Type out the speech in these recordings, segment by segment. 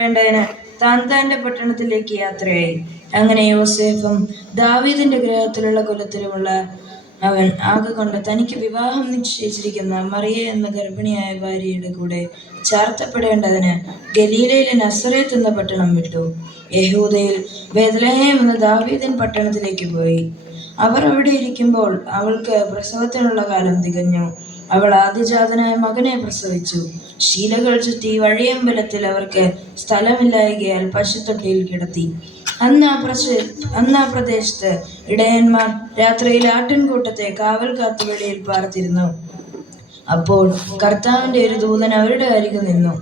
വേണ്ടതിന് താൻ തന്റെ പട്ടണത്തിലേക്ക് യാത്രയായി. അങ്ങനെ യോസേഫും ദാവീദിന്റെ ഗൃഹത്തിലുള്ള കുലത്തിലുമുള്ള അവൻ ആകൊണ്ട് തനിക്ക് വിവാഹം നിശ്ചയിച്ചിരിക്കുന്ന മറിയ എന്ന ഗർഭിണിയായ ഭാര്യയുടെ കൂടെ ചാർത്തപ്പെടേണ്ടതിന് ഗലീലയിലെ നസറേത്ത് എന്ന പട്ടണം വിട്ടു. യഹൂദയിൽ ബേത്ലഹേം എന്ന ദാവീദിൻ പട്ടണത്തിലേക്ക് പോയി. അവർ അവിടെ ഇരിക്കുമ്പോൾ അവൾക്ക് പ്രസവത്തിനുള്ള കാലം തികഞ്ഞു. അവൾ ആദ്യജാതനായ മകനെ പ്രസവിച്ചു. ശീലകൾ ചുറ്റി വഴിയമ്പലത്തിൽ അവർക്ക് സ്ഥലമില്ലായകയാൽ പശുത്തൊട്ടിയിൽ കിടത്തി. അന്ന് ആ പ്രദേശത്ത് ഇടയന്മാർ രാത്രിയിൽ ആട്ടിൻകൂട്ടത്തെ കാവൽ കാത്തു വെളിയിൽ പാർത്തിരുന്നു. അപ്പോൾ കർത്താവിന്റെ ഒരു ദൂതൻ അവരുടെ അരികു നിന്നു.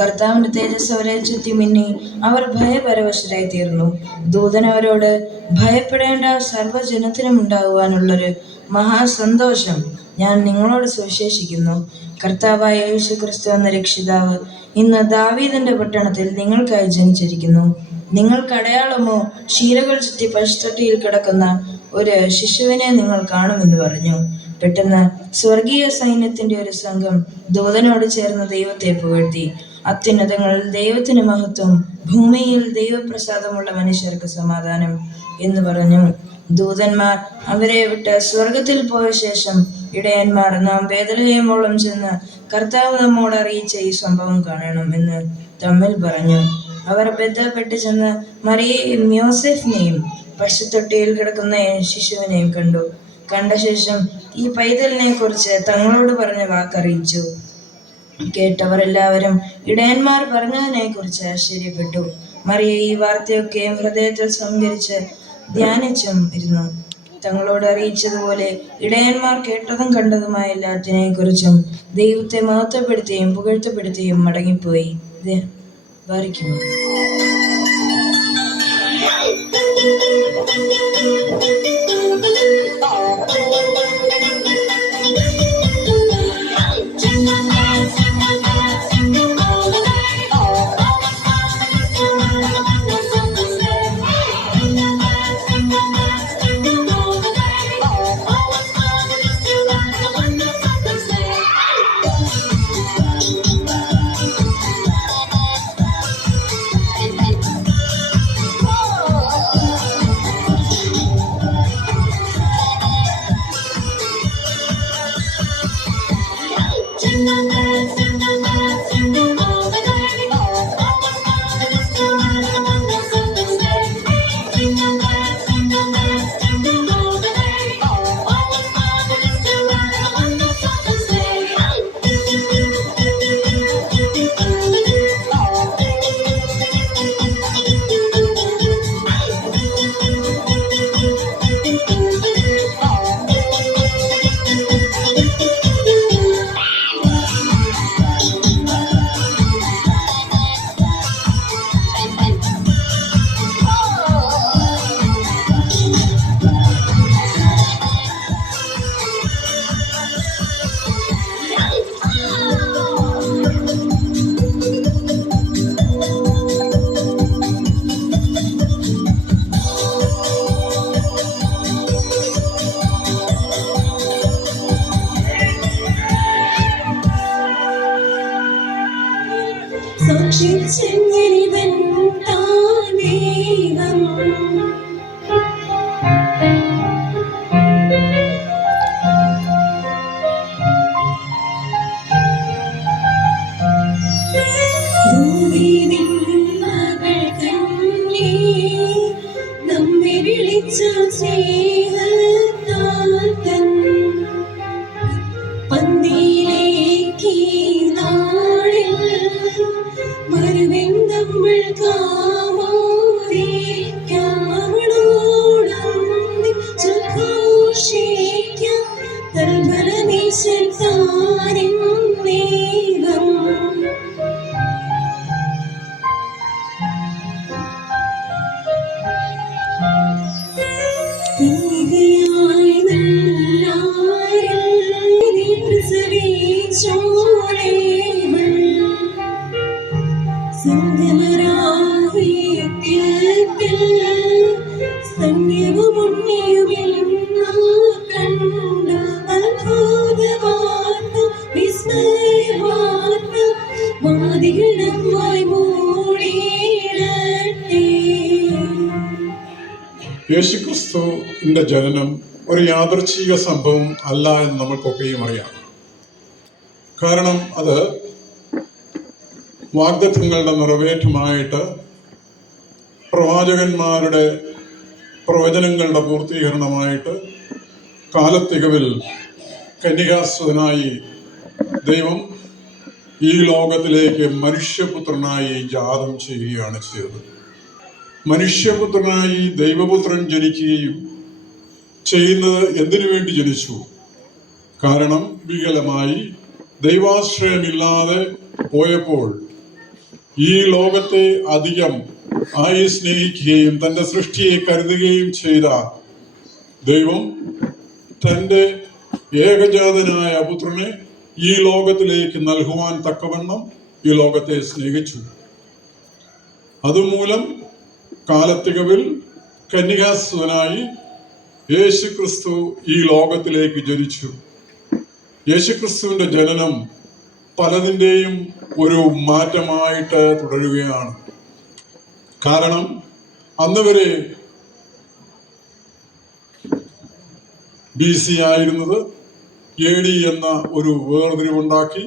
കർത്താവിന്റെ തേജസ് അവരെ ചുറ്റി മിന്നി. അവർ ഭയപരവശരായി തീർന്നു. ദൂതൻ അവരോട്, ഭയപ്പെടേണ്ട, സർവ്വജനത്തിനും ഉണ്ടാകുവാനുള്ളൊരു മഹാസന്തോഷം ഞാൻ നിങ്ങളോട് സുവിശേഷിക്കുന്നു. കർത്താവായ യേശു ക്രിസ്തു എന്ന രക്ഷിതാവ് ഇന്ന് ദാവീദിന്റെ പട്ടണത്തിൽ നിങ്ങൾക്കായി ജനിച്ചിരിക്കുന്നു. നിങ്ങൾക്ക് അടയാളമോ ശീലകൾ ചുറ്റി പശുത്തൊട്ടിയിൽ കിടക്കുന്ന ഒരു ശിശുവിനെ നിങ്ങൾ കാണുമെന്ന് പറഞ്ഞു. പെട്ടെന്ന് സ്വർഗീയ സൈന്യത്തിന്റെ ഒരു സംഘം ദൂതനോട് ചേർന്ന് ദൈവത്തെ പുകഴ്ത്തി, അത്യുന്നതങ്ങളിൽ ദൈവത്തിന് മഹത്വം, ഭൂമിയിൽ ദൈവപ്രസാദമുള്ള മനുഷ്യർക്ക് സമാധാനം എന്ന് പറഞ്ഞു. ദൂതന്മാർ അവരെ വിട്ട് സ്വർഗത്തിൽ പോയ ശേഷം ഇടയന്മാർ, നാം ബേത്ലഹേമോളം ചെന്ന് കർത്താവ് നമ്മോട് അറിയിച്ച ഈ സംഭവം കാണണം എന്ന് തമ്മിൽ പറഞ്ഞു. അവർ ബന്ധപ്പെട്ട് ചെന്ന് മറിയയെയും യോസേഫിനെയും പശുത്തൊട്ടിയിൽ കിടക്കുന്ന ശിശുവിനെയും കണ്ടു. കണ്ട ശേഷം ഈ പൈതലിനെ കുറിച്ച് തങ്ങളോട് പറഞ്ഞ വാക്കറിയിച്ചു. കേട്ടവർ എല്ലാവരും ഇടയന്മാർ പറഞ്ഞതിനെ കുറിച്ച് ആശ്ചര്യപ്പെട്ടു. മറിയ ഈ വാർത്തയൊക്കെയും ഹൃദയത്തിൽ സംഭരിച്ച് ധ്യാനിച്ചും ഇരുന്നു. തങ്ങളോട് അറിയിച്ചതുപോലെ ഇടയന്മാർ കേട്ടതും കണ്ടതുമായ എല്ലാത്തിനെ കുറിച്ചും ദൈവത്തെ മഹത്വപ്പെടുത്തിയും പുകഴ്ത്തപ്പെടുത്തിയും മടങ്ങിപ്പോയി. വായിക്കുമോ? വിസ്മയ വാർത്ത വാദികളമായി മൂടി യേശുക്രിസ്തുവിൻ്റെ ജനനം ഒരു യാദൃച്ഛിക സംഭവം അല്ല എന്ന് നമ്മൾക്കൊക്കെയും അറിയാം. കാരണം അത് വാഗ്ദത്തങ്ങളുടെ നിറവേറ്റമായിട്ട് പ്രവാചകന്മാരുടെ പ്രവചനങ്ങളുടെ പൂർത്തീകരണമായിട്ട് കാലത്തികവിൽ കന്യകാസുതനായി ദൈവം ഈ ലോകത്തിലേക്ക് മനുഷ്യപുത്രനായി ജാതം ചെയ്യുകയാണ് ചെയ്തത്. മനുഷ്യപുത്രനായി ദൈവപുത്രൻ ജനിക്കുകയും ചെയ്യുന്നത് എന്തിനു വേണ്ടി ജനിച്ചു? കാരണം വികലമായി ദൈവാശ്രയമില്ലാതെ പോയപ്പോൾ ഈ ലോകത്തെ അധികം ആയി സ്നേഹിക്കുകയും തൻ്റെ സൃഷ്ടിയെ കരുതുകയും ചെയ്ത ദൈവം തൻ്റെ ഏകജാതനായ പുത്രനെ ഈ ലോകത്തിലേക്ക് നൽകുവാൻ തക്കവണ്ണം ഈ ലോകത്തെ സ്നേഹിച്ചു. അതുമൂലം കാലത്തികവിൽ കന്യകാസുതനായി യേശുക്രിസ്തു ഈ ലോകത്തിലേക്ക് ജനിച്ചു. യേശുക്രിസ്തുവിന്റെ ജനനം പലതിൻ്റെയും ഒരു മാറ്റമായിട്ട് തുടരുകയാണ്. കാരണം അന്ന് വരെ BC ആയിരുന്നത് AD എന്ന ഒരു വേർതിരിവുണ്ടാക്കി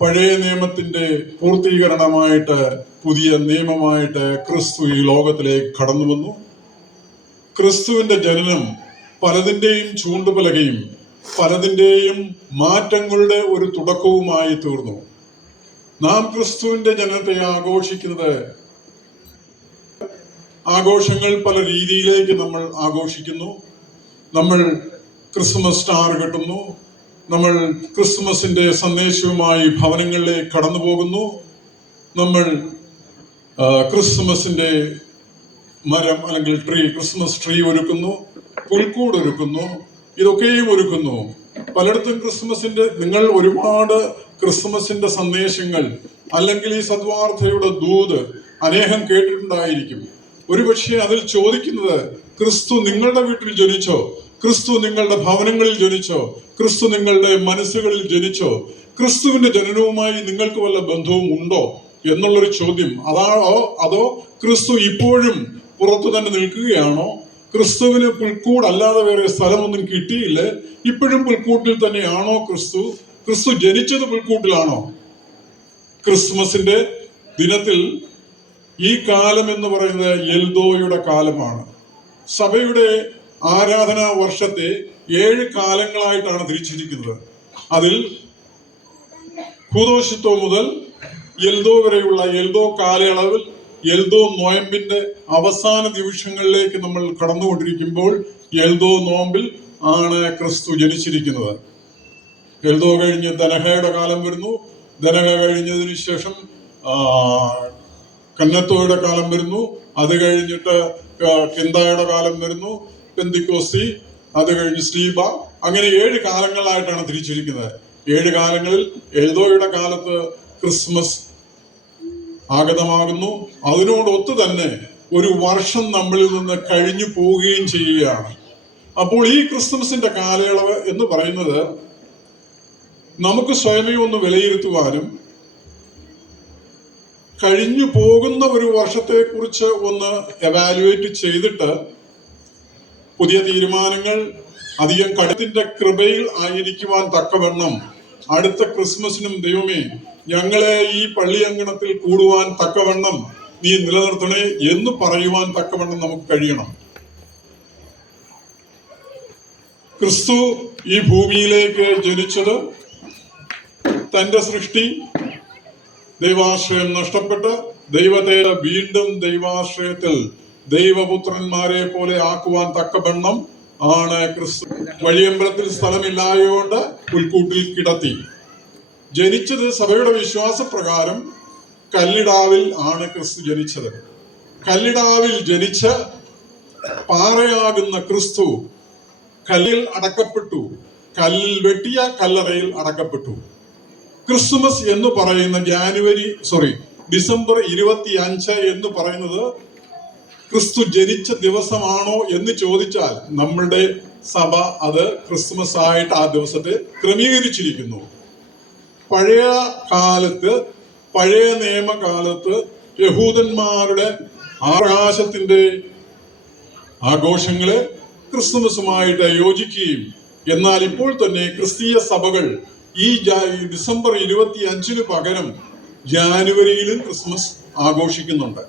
പഴയ നിയമത്തിന്റെ പൂർത്തീകരണമായിട്ട് പുതിയ നിയമമായിട്ട് ക്രിസ്തു ഈ ലോകത്തിലേക്ക് കടന്നു വന്നു. ക്രിസ്തുവിന്റെ ജനനം പലതിൻ്റെയും ചൂണ്ടുപലകയും പലതിൻ്റെയും മാറ്റങ്ങളുടെ ഒരു തുടക്കവുമായി തീർന്നു. നാം ക്രിസ്തുവിന്റെ ജനനത്തെ ആഘോഷിക്കുന്നത്, ആഘോഷങ്ങൾ പല രീതിയിലേക്ക് നമ്മൾ ആഘോഷിക്കുന്നു. നമ്മൾ ക്രിസ്മസ് സ്റ്റാർ കെട്ടുന്നു, നമ്മൾ ക്രിസ്മസിന്റെ സന്ദേശവുമായി ഭവനങ്ങളിലേക്ക് കടന്നു പോകുന്നു, നമ്മൾ ക്രിസ്മസിന്റെ മരം അല്ലെങ്കിൽ ക്രിസ്മസ് ട്രീ ഒരുക്കുന്നു, പുൽക്കൂട് ഒരുക്കുന്നു, ഇതൊക്കെയും ഒരുക്കുന്നു. പലയിടത്തും നിങ്ങൾ ഒരുപാട് ക്രിസ്മസിന്റെ സന്ദേശങ്ങൾ അല്ലെങ്കിൽ ഈ സദ്വാർത്തയുടെ ദൂത് അനേകം കേട്ടിട്ടുണ്ടായിരിക്കും. ഒരുപക്ഷെ അതിൽ ചോദിക്കുന്നത്, ക്രിസ്തു നിങ്ങളുടെ വീട്ടിൽ ജനിച്ചോ? ക്രിസ്തു നിങ്ങളുടെ ഭവനങ്ങളിൽ ജനിച്ചോ? ക്രിസ്തു നിങ്ങളുടെ മനസ്സുകളിൽ ജനിച്ചോ? ക്രിസ്തുവിന്റെ ജനനവുമായി നിങ്ങൾക്ക് വല്ല ബന്ധവും ഉണ്ടോ എന്നുള്ളൊരു ചോദ്യം. അതോ ക്രിസ്തു ഇപ്പോഴും പുറത്തു തന്നെ നിൽക്കുകയാണോ? ക്രിസ്തുവിന് പുൽക്കൂട് അല്ലാതെ വേറെ സ്ഥലമൊന്നും കിട്ടിയില്ല, ഇപ്പോഴും പുൽക്കൂട്ടിൽ തന്നെയാണോ ക്രിസ്തു? ക്രിസ്തു ജനിച്ചത് പുൽക്കൂട്ടിലാണോ? ക്രിസ്മസിന്റെ ദിനത്തിൽ ഈ കാലം എന്ന് പറയുന്നത് എൽദോയുടെ കാലമാണ്. സഭയുടെ ആരാധനാ വർഷത്തെ 7 കാലങ്ങളായിട്ടാണ് തിരിച്ചിരിക്കുന്നത്. അതിൽ ഹൂദോശിത്തോ മുതൽ എൽദോ വരെയുള്ള എൽദോ കാലയളവിൽ എൽദോ നോയമ്പിന്റെ അവസാന നിമിഷങ്ങളിലേക്ക് നമ്മൾ കടന്നുകൊണ്ടിരിക്കുമ്പോൾ എൽദോ നോമ്പിൽ ആണ് ക്രിസ്തു ജനിച്ചിരിക്കുന്നത്. എൽദോ കഴിഞ്ഞ് ദനഹയുടെ കാലം വരുന്നു. ദനഹ കഴിഞ്ഞതിന് ശേഷം കന്നത്തോയുടെ കാലം വരുന്നു. അത് കഴിഞ്ഞിട്ട് കിന്തായുടെ കാലം വരുന്നു, പെന്തിക്കോസ്തി, അത് കഴിഞ്ഞ് സ്ലീബ. അങ്ങനെ 7 കാലങ്ങളായിട്ടാണ് തിരിച്ചിരിക്കുന്നത്. 7 കാലങ്ങളിൽ എൽദോയുടെ കാലത്ത് ക്രിസ്മസ് ആഗതമാകുന്നു. അതിനോടൊത്ത് തന്നെ ഒരു വർഷം നമ്മളിൽ നിന്ന് കഴിഞ്ഞു പോവുകയും ചെയ്യുകയാണ്. അപ്പോൾ ഈ ക്രിസ്മസിന്റെ കാലയളവ് എന്ന് പറയുന്നത് നമുക്ക് സ്വയമേ ഒന്ന് വിലയിരുത്തുവാനും കഴിഞ്ഞു പോകുന്ന ഒരു വർഷത്തെ കുറിച്ച് ഒന്ന് എവാലുവേറ്റ് ചെയ്തിട്ട് പുതിയ തീരുമാനങ്ങൾ അധികം കടത്തിന്റെ കൃപയിൽ ആയിരിക്കുവാൻ തക്കവണ്ണം അടുത്ത ക്രിസ്മസിനും ദൈവമേ ഞങ്ങളെ ഈ പള്ളിയങ്കണത്തിൽ കൂടുവാൻ തക്കവണ്ണം നീ നിലനിർത്തണേ എന്ന് പറയുവാൻ തക്കവണ്ണം നമുക്ക് കഴിയണം. ക്രിസ്തു ഈ ഭൂമിയിലേക്ക് ജനിച്ചത് തന്റെ സൃഷ്ടി ദൈവാശ്രയം നഷ്ടപ്പെട്ട് ദൈവത്തെ വീണ്ടും ദൈവാശ്രയത്തിൽ ദൈവപുത്രന്മാരെ പോലെ ആക്കുവാൻ തക്കവണ്ണം ആണ് ക്രിസ്തു. വഴിയമ്പലത്തിൽ സ്ഥലമില്ലായതുകൊണ്ട് പുൽക്കൂട്ടിൽ കിടത്തി. ജനിച്ചത് സഭയുടെ വിശ്വാസപ്രകാരം കല്ലിടാവിൽ ആണ് ക്രിസ്തു ജനിച്ചത്. കല്ലിടാവിൽ ജനിച്ച് പാറയാകുന്ന ക്രിസ്തു കല്ലിൽ അടക്കപ്പെട്ടു, കല്ലിൽ വെട്ടിയ കല്ലറയിൽ അടക്കപ്പെട്ടു. ക്രിസ്മസ് എന്ന് പറയുന്ന ഡിസംബർ 25 എന്ന് പറയുന്നത് ക്രിസ്തു ജനിച്ച ദിവസമാണോ എന്ന് ചോദിച്ചാൽ നമ്മളുടെ സഭ അത് ക്രിസ്മസ് ആയിട്ട് ആ ദിവസത്തെ ക്രമീകരിച്ചിരിക്കുന്നു. പഴയ കാലത്ത്, പഴയ നിയമകാലത്ത് യഹൂദന്മാരുടെ ആകാശത്തിന്റെ ആഘോഷങ്ങളെ ക്രിസ്തുമസുമായിട്ട് യോജിക്കുകയും എന്നാൽ ഇപ്പോൾ തന്നെ ക്രിസ്തീയ സഭകൾ ഈ ഡിസംബർ 25-ന് പകരം ജാനുവരിയിലും ക്രിസ്മസ് ആഘോഷിക്കുന്നുണ്ട്.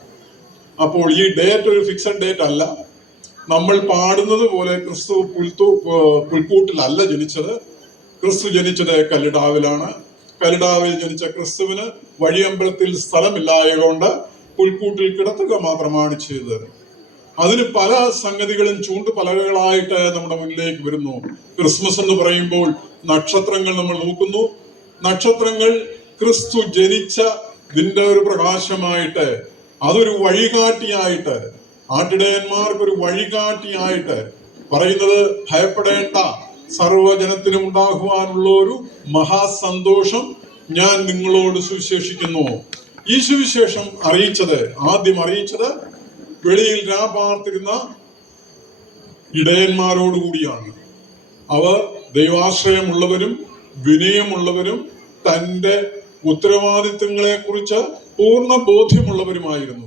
അപ്പോൾ ഈ ഡേറ്റ് ഒരു ഫിക്സഡ് ഡേറ്റ് അല്ല. നമ്മൾ പാടുന്നത് പോലെ ക്രിസ്തു പുൽക്കൂട്ടിലല്ല ജനിച്ചത്. ക്രിസ്തു ജനിച്ചത് കല്ലിടാവിലാണ്. കല്ലിടാവിൽ ജനിച്ച ക്രിസ്തുവിന് വഴിയമ്പലത്തിൽ സ്ഥലമില്ലായതുകൊണ്ട് പുൽക്കൂട്ടിൽ കിടത്തുക മാത്രമാണ് ചെയ്തത്. അതിന് പല സംഗതികളും ചൂണ്ടുപലകകളായിട്ട് നമ്മുടെ മുന്നിലേക്ക് വരുന്നു. ക്രിസ്മസ് എന്ന് പറയുമ്പോൾ നക്ഷത്രങ്ങൾ നമ്മൾ നോക്കുന്നു. നക്ഷത്രങ്ങൾ ക്രിസ്തു ജനിച്ചതിന്റെ ഒരു പ്രകാശമായിട്ട്, അതൊരു വഴികാട്ടിയായിട്ട്, ആട്ടിടയന്മാർക്കൊരു വഴികാട്ടിയായിട്ട് പറയുന്നത് ഭയപ്പെടേണ്ട, സർവ്വജനത്തിനും ഉണ്ടാകുവാനുള്ള ഒരു മഹാസന്തോഷം ഞാൻ നിങ്ങളോട് സുവിശേഷിക്കുന്നു. ഈ സുവിശേഷം ആദ്യം അറിയിച്ചത് വെളിയിൽ രാപാർത്തിരുന്ന ഇടയന്മാരോടുകൂടിയാണ്. അവർ ദൈവാശ്രയമുള്ളവരും വിനയമുള്ളവരും തൻ്റെ ഉത്തരവാദിത്വങ്ങളെ കുറിച്ച് പൂർണ്ണ ബോധ്യമുള്ളവരുമായിരുന്നു.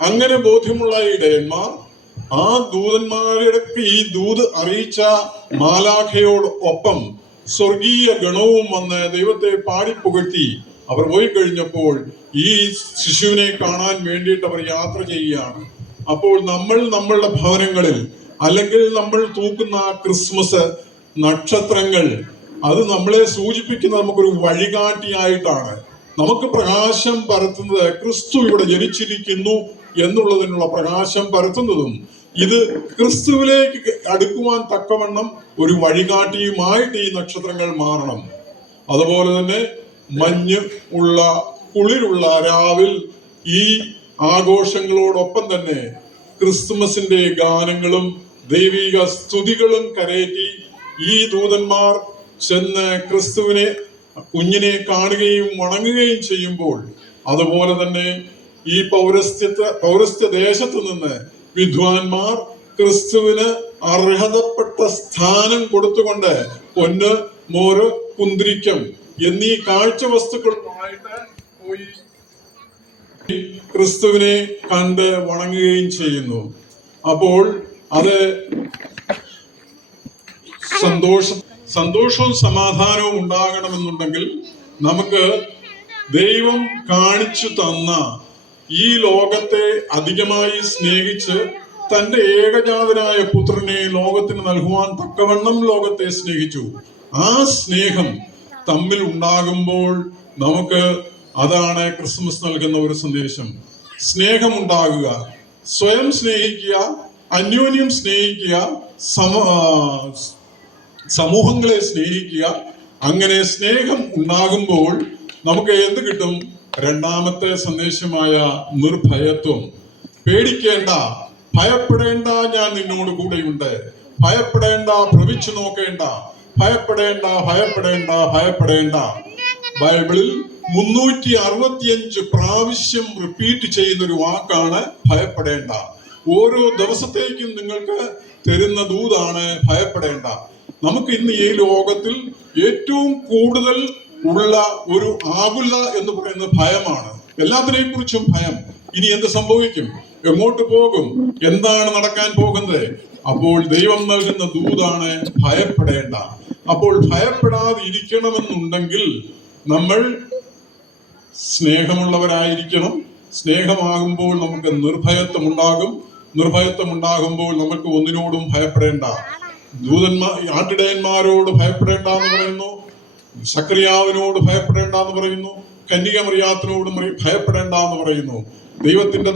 അങ്ങനെ ബോധ്യമുള്ള ഇടയന്മാർ ആ ദൂതന്മാരുടെ ഈ ദൂത് അറിയിച്ച മാലാഖയോട് ഒപ്പം സ്വർഗീയ ഗണവും വന്ന് ദൈവത്തെ പാടിപ്പുകഴ്ത്തി അവർ പോയി കഴിഞ്ഞപ്പോൾ ഈ ശിശുവിനെ കാണാൻ വേണ്ടിയിട്ട് അവർ യാത്ര ചെയ്യുകയാണ്. അപ്പോൾ നമ്മൾ നമ്മളുടെ ഭവനങ്ങളിൽ അല്ലെങ്കിൽ നമ്മൾ തൂക്കുന്ന ക്രിസ്മസ് നക്ഷത്രങ്ങൾ, അത് നമ്മളെ സൂചിപ്പിക്കുന്ന നമുക്കൊരു വഴികാട്ടിയായിട്ടാണ്. നമുക്ക് പ്രകാശം പരത്തുന്നത് ക്രിസ്തു ഇവിടെ ജനിച്ചിരിക്കുന്നു എന്നുള്ളതിനുള്ള പ്രകാശം പരത്തുന്നതും ഇത് ക്രിസ്തുവിലേക്ക് അടുക്കുവാൻ തക്കവണ്ണം ഒരു വഴികാട്ടിയുമായിട്ട് ഈ നക്ഷത്രങ്ങൾ മാറണം. അതുപോലെ തന്നെ മഞ്ഞ് ഉള്ള കുളിരുള്ള രാവിൽ ഈ ആഘോഷങ്ങളോടൊപ്പം തന്നെ ക്രിസ്തുമസിന്റെ ഗാനങ്ങളും ദൈവിക സ്തുതികളും കരേറ്റി ഈ ദൂതന്മാർ ചെന്ന് ക്രിസ്തുവിനെ കുഞ്ഞിനെ കാണുകയും വണങ്ങുകയും ചെയ്യുമ്പോൾ, അതുപോലെ തന്നെ ഈ പൗരസ്ത്യ ദേശത്ത് നിന്ന് വിദ്വാൻമാർ ക്രിസ്തുവിന് അർഹതപ്പെട്ട സ്ഥാനം കൊടുത്തുകൊണ്ട് പൊന്ന്, മോര്, കുന്തിരിക്കം എന്നീ കാഴ്ച വസ്തുക്കളുമായിട്ട് പോയി ക്രിസ്തുവിനെ കണ്ട് വണങ്ങുകയും ചെയ്യുന്നു. അപ്പോൾ അത് സന്തോഷവും സമാധാനവും ഉണ്ടാകണമെന്നുണ്ടെങ്കിൽ നമുക്ക് ദൈവം കാണിച്ചു തന്ന ഈ ലോകത്തെ അധികമായി സ്നേഹിച്ച് തന്റെ ഏകജാതനായ പുത്രനെ ലോകത്തിന് നൽകുവാൻ തക്കവണ്ണം ലോകത്തെ സ്നേഹിച്ചു. ആ സ്നേഹം തമ്മിൽ ഉണ്ടാകുമ്പോൾ നമുക്ക് അതാണ് ക്രിസ്മസ് നൽകുന്ന ഒരു സന്ദേശം. സ്നേഹമുണ്ടാകുക, സ്വയം സ്നേഹിക്കുക, അന്യോന്യം സ്നേഹിക്കുക, സമൂഹങ്ങളെ സ്നേഹിക്കുക. അങ്ങനെ സ്നേഹം ഉണ്ടാകുമ്പോൾ നമുക്ക് എന്ത് കിട്ടും? രണ്ടാമത്തെ സന്ദേശമായ നിർഭയത്വം. പേടിക്കേണ്ട, ഭയപ്പെടേണ്ട, ഞാൻ നിന്നോട് കൂടെയുണ്ട്. ഭയപ്പെടേണ്ട, ഭ്രമിച്ചു നോക്കേണ്ട. ഭയപ്പെടേണ്ട, ഭയപ്പെടേണ്ട, ഭയപ്പെടേണ്ട. ബൈബിളിൽ 365 പ്രാവശ്യം റിപ്പീറ്റ് ചെയ്യുന്ന ഒരു വാക്കാണ് ഭയപ്പെടേണ്ട. ഓരോ ദിവസത്തേക്കും നിങ്ങൾക്ക് തരുന്ന ദൂതാണ് ഭയപ്പെടേണ്ട. നമുക്ക് ഇന്ന് ഈ ലോകത്തിൽ ഏറ്റവും കൂടുതൽ ഉള്ള ഒരു ആകുല എന്ന് പറയുന്നത് ഭയമാണ്. എല്ലാത്തിനെയും കുറിച്ചും ഭയം. ഇനി എന്ത് സംഭവിക്കും? എങ്ങോട്ട് പോകും? എന്താണ് നടക്കാൻ പോകുന്നത്? അപ്പോൾ ദൈവം നൽകുന്ന ദൂതാണ് ഭയപ്പെടേണ്ട. അപ്പോൾ ഭയപ്പെടാതെ ഇരിക്കണമെന്നുണ്ടെങ്കിൽ നമ്മൾ സ്നേഹമുള്ളവരായിരിക്കണം. സ്നേഹമാകുമ്പോൾ നമുക്ക് നിർഭയത്വം ഉണ്ടാകും. നിർഭയത്വം ഉണ്ടാകുമ്പോൾ നമുക്ക് ഒന്നിനോടും ഭയപ്പെടേണ്ട. ആട്ടിടയന്മാരോട് ഭയപ്പെടേണ്ട എന്ന് പറയുന്നു, സക്രിയാവിനോട് ഭയപ്പെടേണ്ട എന്ന് പറയുന്നു, കന്യകമറിയാത്തിനോട് ഭയപ്പെടേണ്ട എന്ന് പറയുന്നു. ദൈവത്തിന്റെ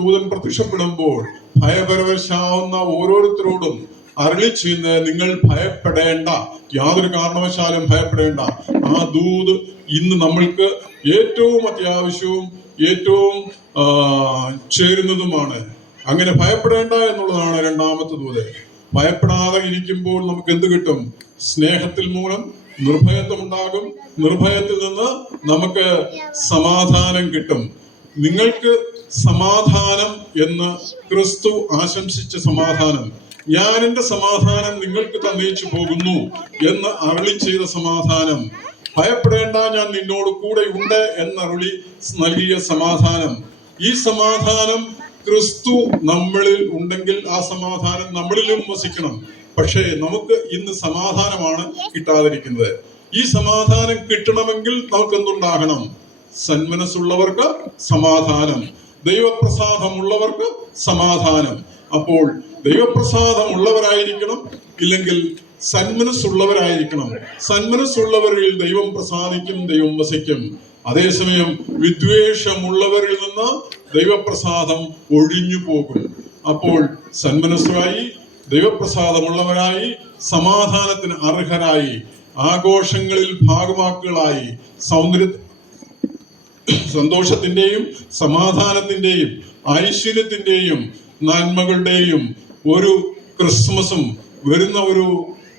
ദൂതൻ പ്രത്യക്ഷപ്പെടുമ്പോൾ ഭയപരവശാവുന്ന ഓരോരുത്തരോടും അരുളി ചെയ്യുന്നത്, നിങ്ങൾ ഭയപ്പെടേണ്ട, യാതൊരു കാരണവശാലും ഭയപ്പെടേണ്ട. ആ ദൂത് ഇന്ന് നമ്മൾക്ക് ഏറ്റവും അത്യാവശ്യവും ഏറ്റവും ചേരുന്നതുമാണ്. അങ്ങനെ ഭയപ്പെടേണ്ട എന്നുള്ളതാണ് രണ്ടാമത്തെ ദൂത്. ഭയപ്പെടാതെ ഇരിക്കുമ്പോൾ നമുക്ക് എന്ത് കിട്ടും? സ്നേഹത്തിൽ മൂലം നിർഭയത്വം ഉണ്ടാകും. നിർഭയത്തിൽ നിന്ന് നമുക്ക് സമാധാനം കിട്ടും. നിങ്ങൾക്ക് സമാധാനം എന്ന് ക്രിസ്തു ആശംസിച്ച സമാധാനം, ഞാൻ എന്റെ സമാധാനം നിങ്ങൾക്ക് തന്നേച്ചു പോകുന്നു എന്ന് അരുളി ചെയ്ത സമാധാനം, ഭയപ്പെടേണ്ട, ഞാൻ നിന്നോട് കൂടെ ഉണ്ട് എന്നരുളി നൽകിയ സമാധാനം, ഈ സമാധാനം ക്രിസ്തു നമ്മളിൽ ഉണ്ടെങ്കിൽ ആ സമാധാനം നമ്മളിലും വസിക്കണം. പക്ഷേ നമുക്ക് ഇന്ന് സമാധാനമാണ് കിട്ടാതിരിക്കുന്നത്. ഈ സമാധാനം കിട്ടണമെങ്കിൽ നമുക്ക് എന്തുണ്ടാകണം? സന്മനസ്സുള്ളവർക്ക് സമാധാനം, ദൈവപ്രസാദമുള്ളവർക്ക് സമാധാനം. അപ്പോൾ ദൈവപ്രസാദമുള്ളവരായിരിക്കണം, ഇല്ലെങ്കിൽ സന്മനസ്സുള്ളവരായിരിക്കണം. സന്മനസ്സുള്ളവരിൽ ദൈവം പ്രസാദിക്കും, ദൈവം വസിക്കും. അതേസമയം വിദ്വേഷമുള്ളവരിൽ നിന്ന് ദൈവപ്രസാദം ഒഴിഞ്ഞു പോകും. അപ്പോൾ സന്മനസ്സുമായി, ദൈവപ്രസാദമുള്ളവരായി, സമാധാനത്തിന് അർഹരായി, ആഘോഷങ്ങളിൽ ഭാഗവാക്കുകളായി, സന്തോഷത്തിന്റെയും സമാധാനത്തിന്റെയും ഐശ്വര്യത്തിന്റെയും നന്മകളുടെയും ഒരു ക്രിസ്മസും വരുന്ന ഒരു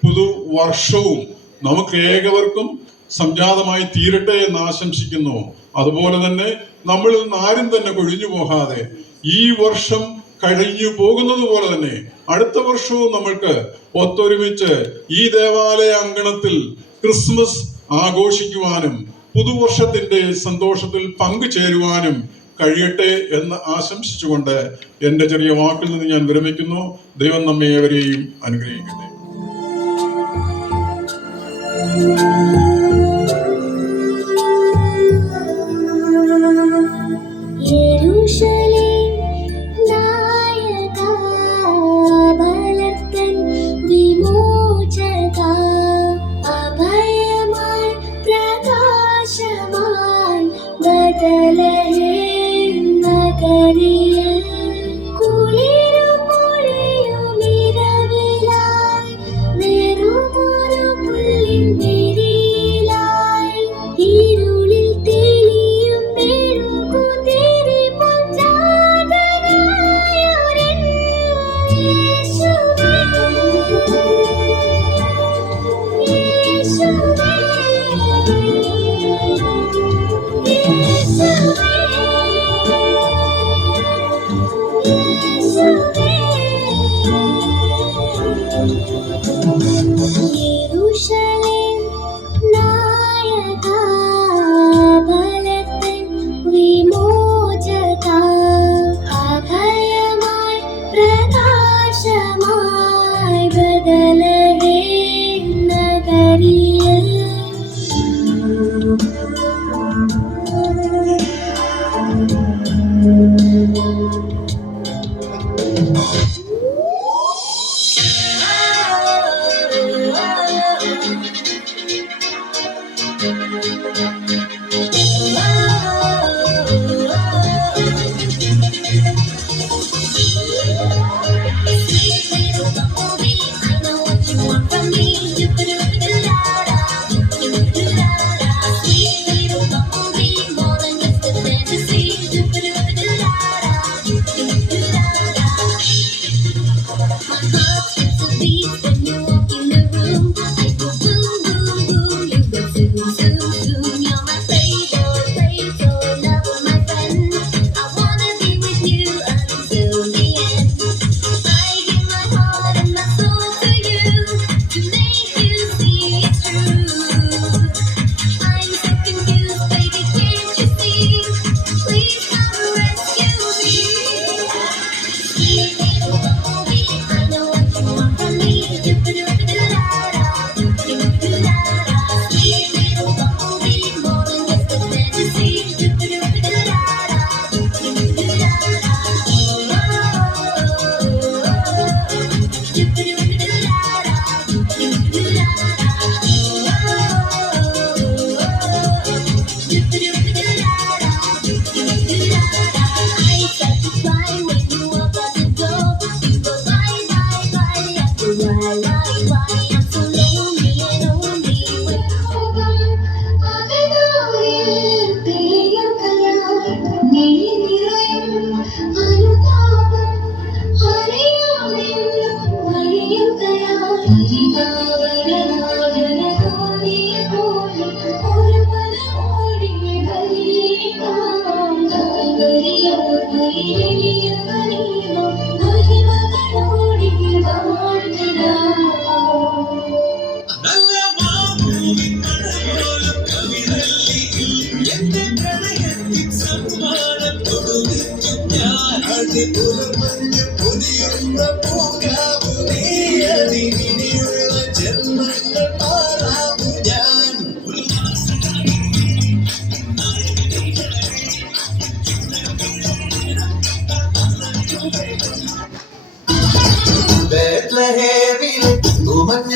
പുതുവർഷവും നമുക്ക് ഏകവർക്കും സംജാതമായി തീരട്ടെ എന്ന് ആശംസിക്കുന്നു. അതുപോലെ തന്നെ നമ്മളിൽ നിന്ന് ആരും തന്നെ കൊഴിഞ്ഞു പോകാതെ ഈ വർഷം കഴിഞ്ഞു പോകുന്നത് പോലെ തന്നെ അടുത്ത വർഷവും നമ്മൾക്ക് ഒത്തൊരുമിച്ച് ഈ ദേവാലയ അങ്കണത്തിൽ ക്രിസ്മസ് ആഘോഷിക്കുവാനും പുതുവർഷത്തിന്റെ സന്തോഷത്തിൽ പങ്കുചേരുവാനും കഴിയട്ടെ എന്ന് ആശംസിച്ചുകൊണ്ട് എന്റെ ചെറിയ വാക്കിൽ നിന്ന് ഞാൻ വിരമിക്കുന്നു. ദൈവം നമ്മെ ഏവരെയും അനുഗ്രഹിക്കട്ടെ.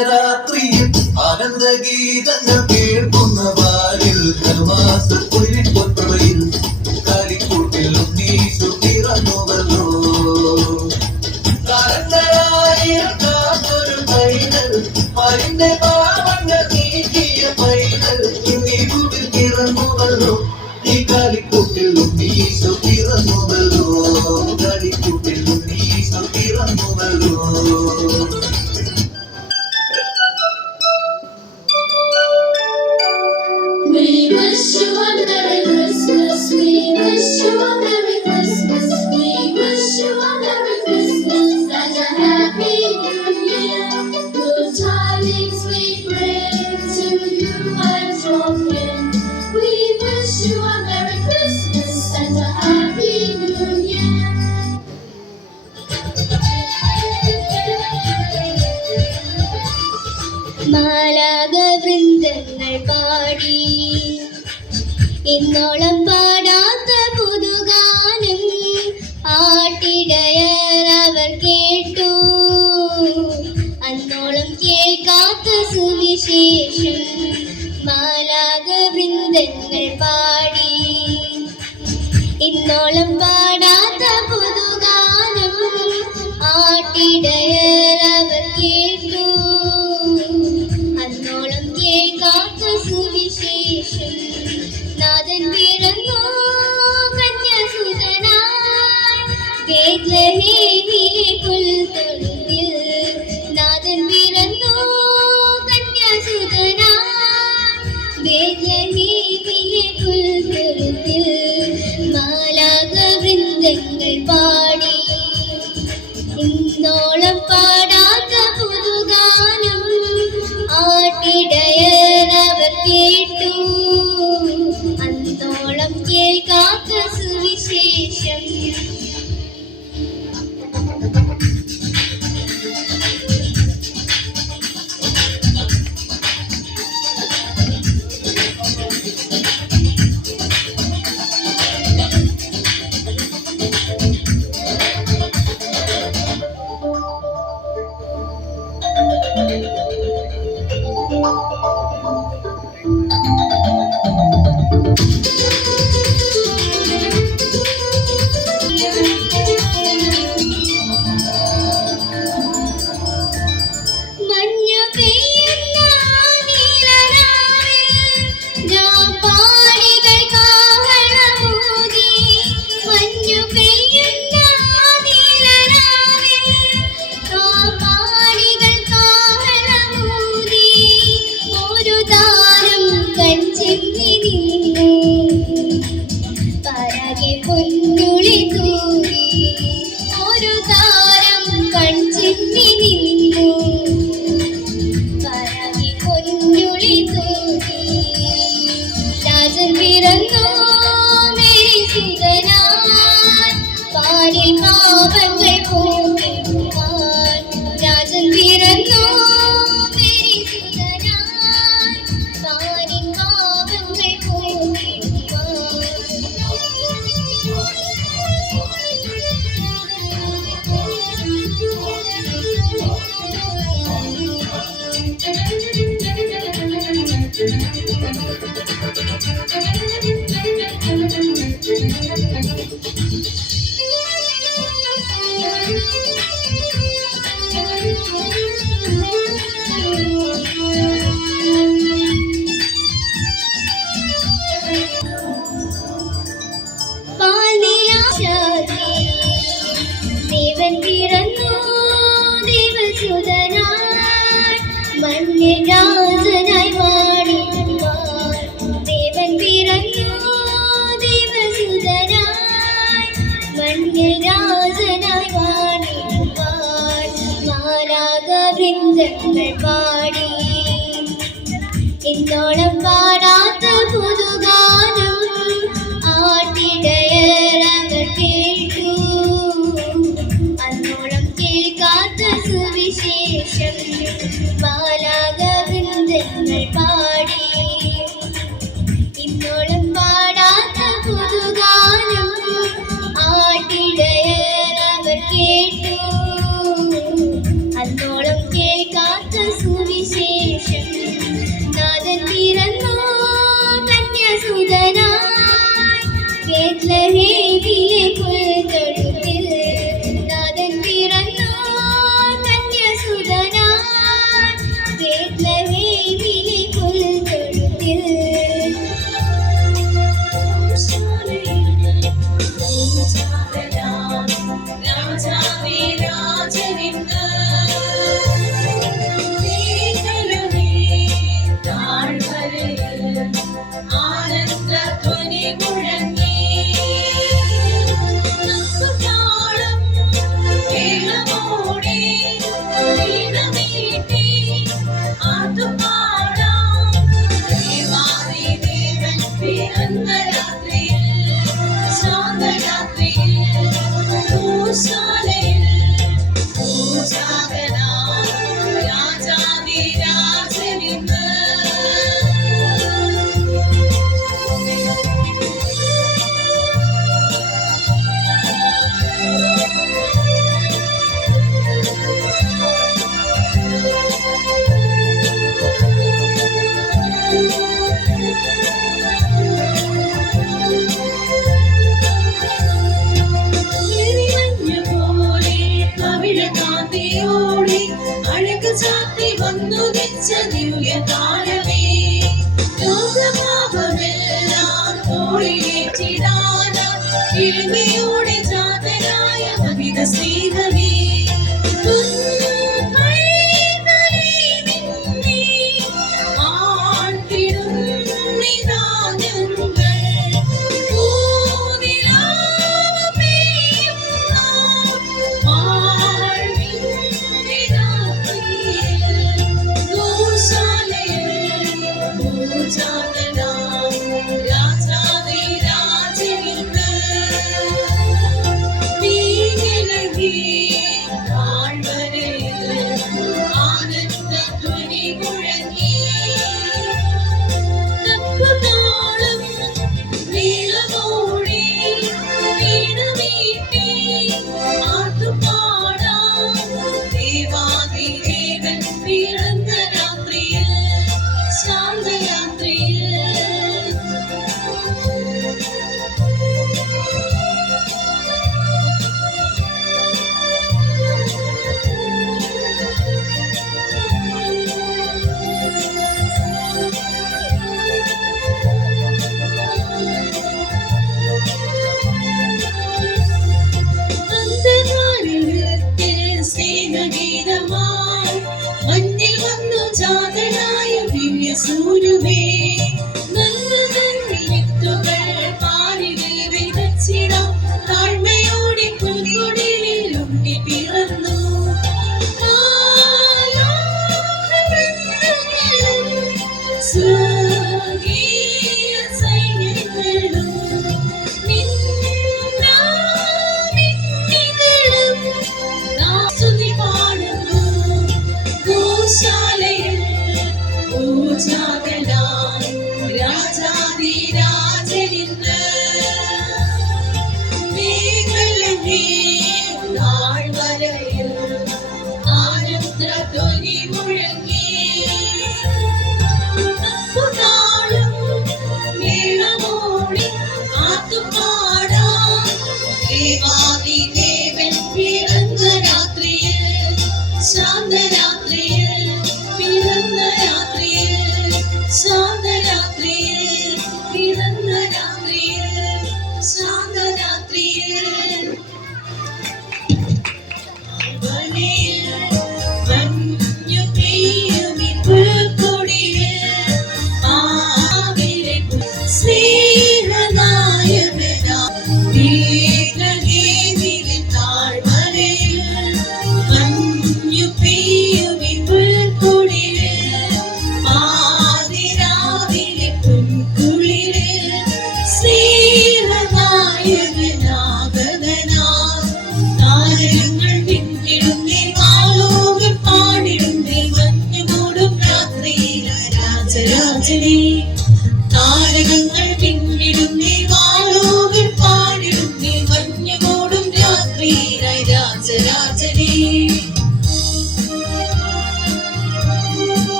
രാത്രിയിൽ ആനന്ദഗീതങ്ങൾ കേൾക്കുന്ന വാരിൽ പൊത്രയിൽ കളിക്കൂട്ടിൽ നീസു പിറന്നുവല്ലോ കാലങ്ങളായൊരു പൈതൽ അതിന്റെ പാവങ്ങൾ നീക്കിയ പൈതൽ നീകുവിൽ പിറന്നുവല്ലോ ഈ കളിക്കൂട്ടിൽ നീസു പിറന്നുവല്ലോ കളിക്കൂട്ടിൽ നീസു പിറന്നുവല്ലോ. We wish you a Merry Christmas. We wish you a Merry Christmas. We wish you a Merry Christmas and a Happy New Year. Good tidings we bring to you and your kin. We wish you a Merry Christmas and a Happy New Year. മാലാഖവൃന്ദങ്ങൾ പാടി ഇന്നോളം പാടാത്ത പുതുഗാനം ആട്ടിടയർ അവർ കേട്ടു അന്നോളം കേൾക്കാത്ത സുവിശേഷം മാലാഖവൃന്ദങ്ങൾ പാടി ഇന്നോളം പാടാത്ത പുതുഗാനം ആട്ടിടയർ അവർ കേട്ടു അന്നോളം കേൾക്കാത്ത സുവിശേഷം നാഥൻ പിറന്നു കന്യാസുതനായി ബേത്ലഹേമിലെ പുൽത്തൊഴുത്തിൽ നാഥൻ പിറന്നു കന്യാസുതനായി ബേത്ലഹേമിലെ പുൽത്തൊഴുത്തിൽ മാലാഖവൃന്ദങ്ങൾ പാടി ഇന്നോളം പാടാത്ത പുതുഗാനം ആട്ടിടയർ അവർ കേട്ടു അന്നോളം കേൾക്കാത്ത സുവിശേഷം. മഞ്ഞു പെയ്യുന്ന നീലരാവിൽ രാപ്പാടികൾ കാഹളമൂതി മഞ്ഞു പെയ്യുന്ന നീലരാവിൽ രാപ്പാടികൾ കാഹളമൂതി ഒരു താരം കൺചെമ്മി നിന്നു പരകെ പൊന്നുളി തൂവി ഒരു താരം കൺചെമ്മി നിന്നു പരകെ പൊന്നുളി തൂവി രാജൻ പിറന്നു മേരി സുതനാൻ പാലിൽ പാപങ്ങൾ പോകിടുവാൻ രാജൻ പിറന്നു മേരി സുതനാൻ പാലിൽ പാപങ്ങൾ ദേവൻ പിറന്നു ദേവസുതനായി മണ്ണിൽ രാജനായി വാണിടുവാൻ ദേവൻ പിറന്നു ദേവസുതനായി മണ്ണിൽ രാജനായി വാണിടുവാൻ മാലാഖവൃന്ദങ്ങൾ പാടി ഇന്നോളം പാടാത്ത പുതുഗാനം ആട്ടിടയർ അവർ കേട്ടു ബേത്ലഹേമിലെ പുൽത്തൊഴുത്തിൽ നാഥൻ പിറന്നു കന്യസുതനാൻ. ബേത്ലഹേമിലെ പുൽത്തൊഴുത്തിൽ ചാത്തി വന്നു വെച്ച ദിവ്യകാലമേ, ലോകപാപമെല്ലാം തോളിലേറ്റിടാന എളിമയോടെ ജാതനായ മഹിത സ്നേഹമേ, രാജാവേ രാജനിന്ന്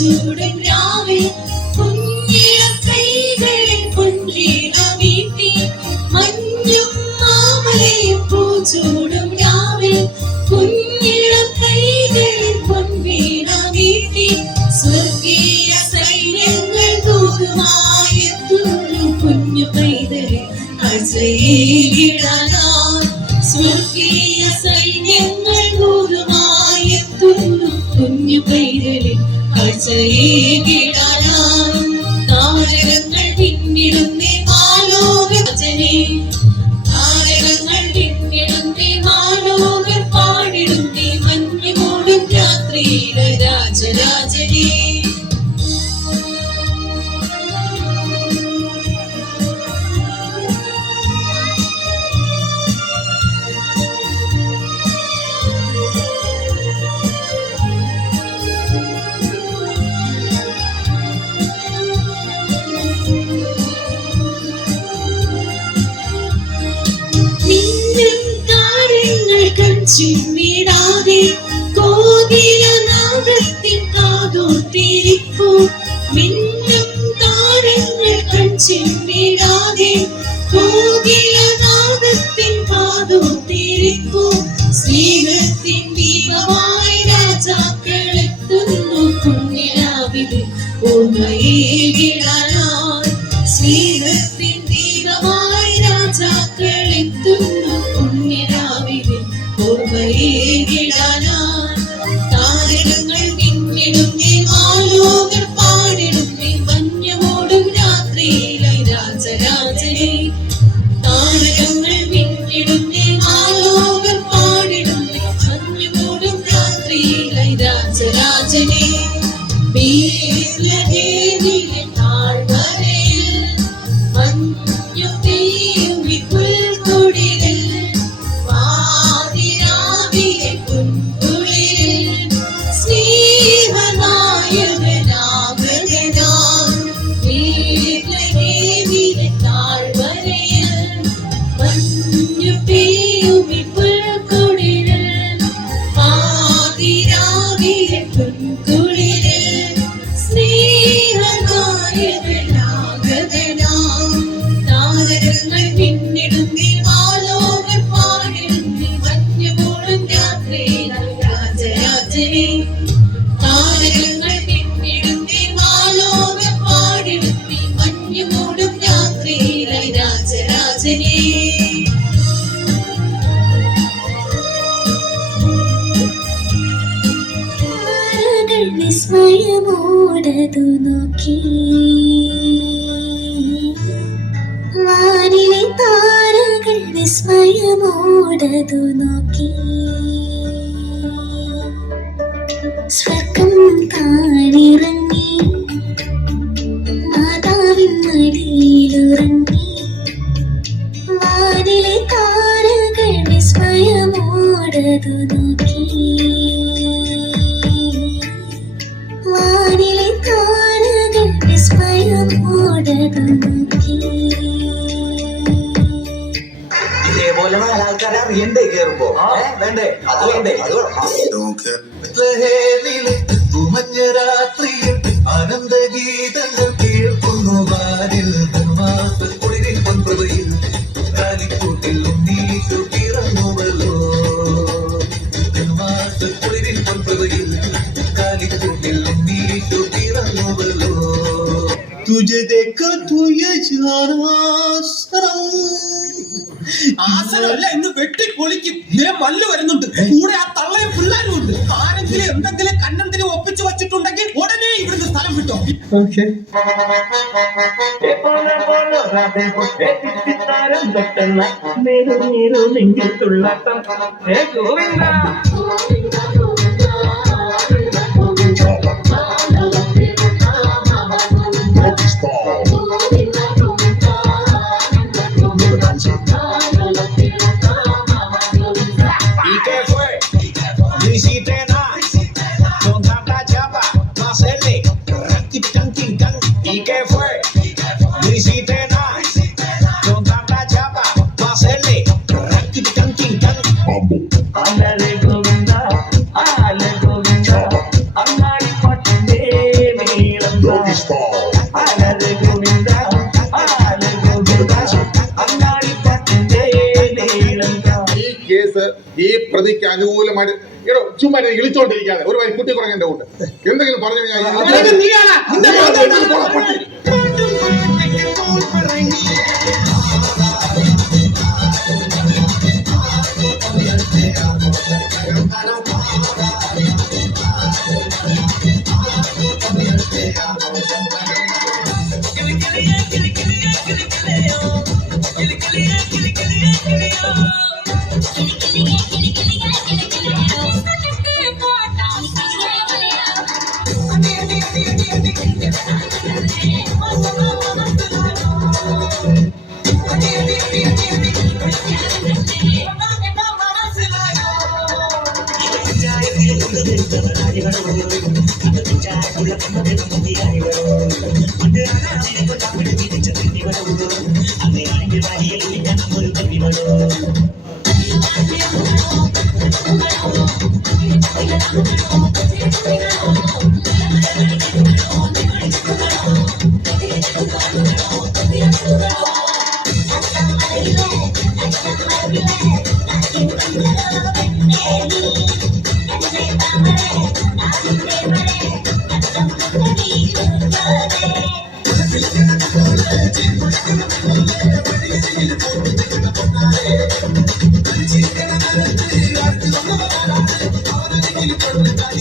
പൂച്ചൂടും രാവിൽ കുഞ്ഞിളം കൈകളിൽ പൊൻവീണ വീട്ടി മഞ്ഞും മാമലയും പൂച്ചൂടും രാവിൽ കുഞ്ഞിളം കൈകളിൽ പൊൻവീണ വീട്ടി സ്വർഗീയ സൈന്യങ്ങൾ ദൂരമായെത്തുന്നു കുഞ്ഞു പൈതലിൽ കാഴ്ചയേകിടാനായി സ്വർഗീയ സൈന്യങ്ങൾ ദൂരമായെത്തുന്നു കുഞ്ഞു പൈതലിൽ കാഴ്ചയേകിടാനായി താരകങ്ങൾ പിന്നിടുന്നേ മാലോകജനെ താരകങ്ങൾ പിന്നിടുന്നേ മാലോകർ പാടിടുന്നേ മഞ്ഞു മൂടും രാത്രിയിലെ രാജരാജനെ മിന്നും താരങ്ങൾ കൺചിമ്മിടാതെ കോകിലനാദത്തിൻ കാതോർത്തിരിപ്പൂ മിന്നും താരങ്ങൾ കൺചിമ്മിടാതെ കോകിലനാദത്തിൻ കാതോർത്തിരിപ്പൂ സ്നേഹത്തിൻ ദീപമായി രാജാക്കളെത്തുന്നു കുഞ്ഞിരാവിലെ ഓർമ്മയേകിടാനായി സ്നേഹത്തിൻ ദീപമായി രാജാക്കളെത്തുന്നു പുണ്യരാവിലെ ഓർമ്മയേകിടാനായി താരകങ്ങൾ പിന്നിടുന്നേ മാലോകർ പാടിടുന്നേ മഞ്ഞുമൂടും രാത്രിയിലെ രാജരാജനെ താരകങ്ങൾ പിന്നിടുന്നേ മാലോകർ പാടിടുന്നേ മഞ്ഞുമൂടും രാത്രിയിലെ രാജരാജനെ ബേത്ലഹേമിലെ താഴ്വരയിൽ മഞ്ഞു പെയ്യും ഈ പുൽക്കൊടിയിൽ പാതിരാവിലെ പുൻകുളിരിൽ സ്നേഹനായകനാകനാൻ ബേത്ലഹേമിലെ താഴ്വരയിൽ മഞ്ഞു പെയ്യും ഈ പുൽക്കൊടിയിൽ പാതിരാവിലെ പുൻകുളിരിൽ സ്നേഹനായകനാകനാൻ താരകങ്ങൾ പിന്നിടുന്നേ മാലോകർ പാടിടുന്നേ മഞ്ഞുമൂടും രാത്രിയിലെ രാജരാജനെ താരകങ്ങൾ പിന്നിടുന്നേ മാലോകർ പാടിടുന്നേ മഞ്ഞുമൂടും രാത്രിയിലെ രാജരാജനെ താരകൾ വിസ്മയമോടതു നോക്കി വാനിലെ താരകൾ വിസ്മയമോടതു നോക്കി സ്വർഗം താണിറങ്ങി മാതാവിൻ മടിയിലുറങ്ങി വാനിലെ താരകൾ വിസ്മയമോടതു നോക്കി വാനിലെ താരകൾ വിസ്മയമോടതു നോക്കി ഇതേപോലെ നാലാൾക്കാരെ അറിയണ്ടേ കേറുമ്പോ വേണ്ടേ അത് വേണ്ടേ ബെത്ലഹേമിലെ ഉമഞ്ഞ രാത്രിയിൽ ആനന്ദഗീതങ്ങൾ കേൾക്കുന്നു വാനിൽ കുളിരിൽ പൊൻപ്രഭയിൽ കാലിക്കൂട്ടിൽ ഉണ്ണീറ്റു പിറന്നുവല്ലോ കുളിരിൽ പൊൻപ്രഭയിൽ കാലിക്കൂട്ടിൽ ഉണ്ണീറ്റു പിറന്നുവല്ലോ തുझे देखा तो ये जाना सनम ആസനമല്ല ഇന്ന് വെട്ടിപ്പൊളിക്കും ഇതേ മല്ല് വരുന്നുണ്ട് കൂടെ ആ തള്ളയും പിള്ളേരും ഉണ്ട് ആരെങ്കിലും എന്തെങ്കിലും കണ്ണന്തിന് ഒപ്പിച്ചു വച്ചിട്ടുണ്ടെങ്കിൽ ഉടനെ ഇവിടുന്ന് സ്ഥലം വിട്ടോ ¿Y qué fue? No hiciste nada. Con tanta chapa, no hacerle. ¿Y qué fue? No hiciste nada. Con tanta chapa, no hacerle. Ale Govinda, angari patinde പ്രതിക്ക് അനുകൂലമായിട്ട് എടോ ചുമ്മാ ഇളിച്ചോണ്ടിരിക്കാതെ ഒരു വരി കുട്ടി കുറഞ്ഞ കൂട്ട് എന്തെങ്കിലും പറഞ്ഞു നിനക്ക് നീയാണാ? നിന്റെ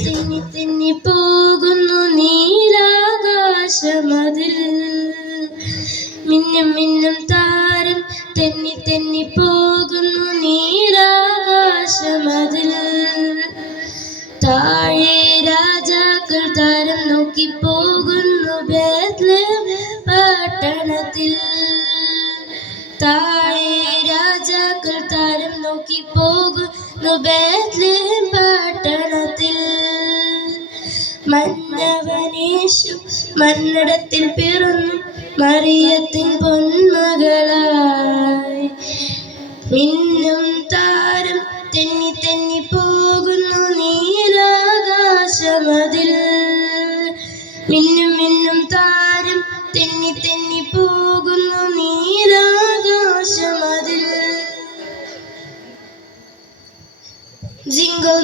തിന്നി തിന്നി പോകുന്നു നീലാകാശമതിൽ മിന്നും മിന്നും താരം തെന്നി തെന്നി പോകുന്നു നീലാകാശമതിൽ താഴെ രാജാക്കൾ താരം നോക്കി പോകുന്നു ബേത്ലഹേം പട്ടണത്തിൽ താഴെ രാജാക്കൾ താരം നോക്കി പോകുന്നു ബേത്ലഹേം പട്ടണത്തിൽ മന്നവനേശു മന്നിടത്തിൽ പിറന്നു മറിയത്തിൻ പൊന്മകളായി മിന്നും താരം തെന്നി തെന്നി പോകുന്നു നീലാകാശമതിൽ മിന്നും മിന്നും താരം തെന്നി തെന്നി പോകുന്നു നീലാകാശമതിൽ Jingle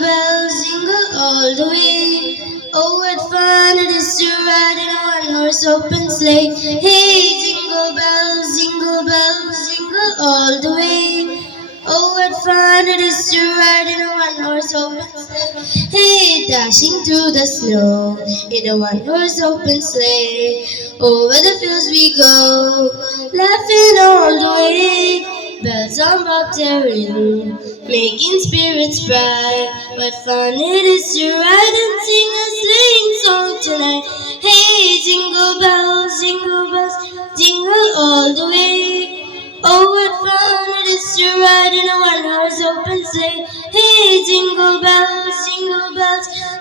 bells, jingle all the way. Oh, what fun it is to ride in a one-horse open sleigh. Hey, jingle bells, jingle all the way. Oh, what fun it is to ride in a one-horse open sleigh. Hey, dashing through the snow in a one-horse open sleigh. Over the fields we go, laughing all the way. Bells on bobtail ring, making spirits bright. What fun it is to ride and sing a sleighing song tonight. Hey, jingle bells, jingle all the way. Oh, what fun it is to ride in a one-horse open sleigh. Hey, jingle bells,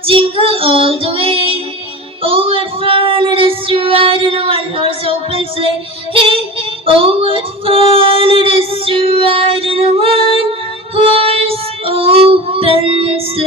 jingle all the way. Oh, what fun it is to ride in a one-horse open sleigh. Hey, oh, what fun it is to ride in a one-horse open sleigh.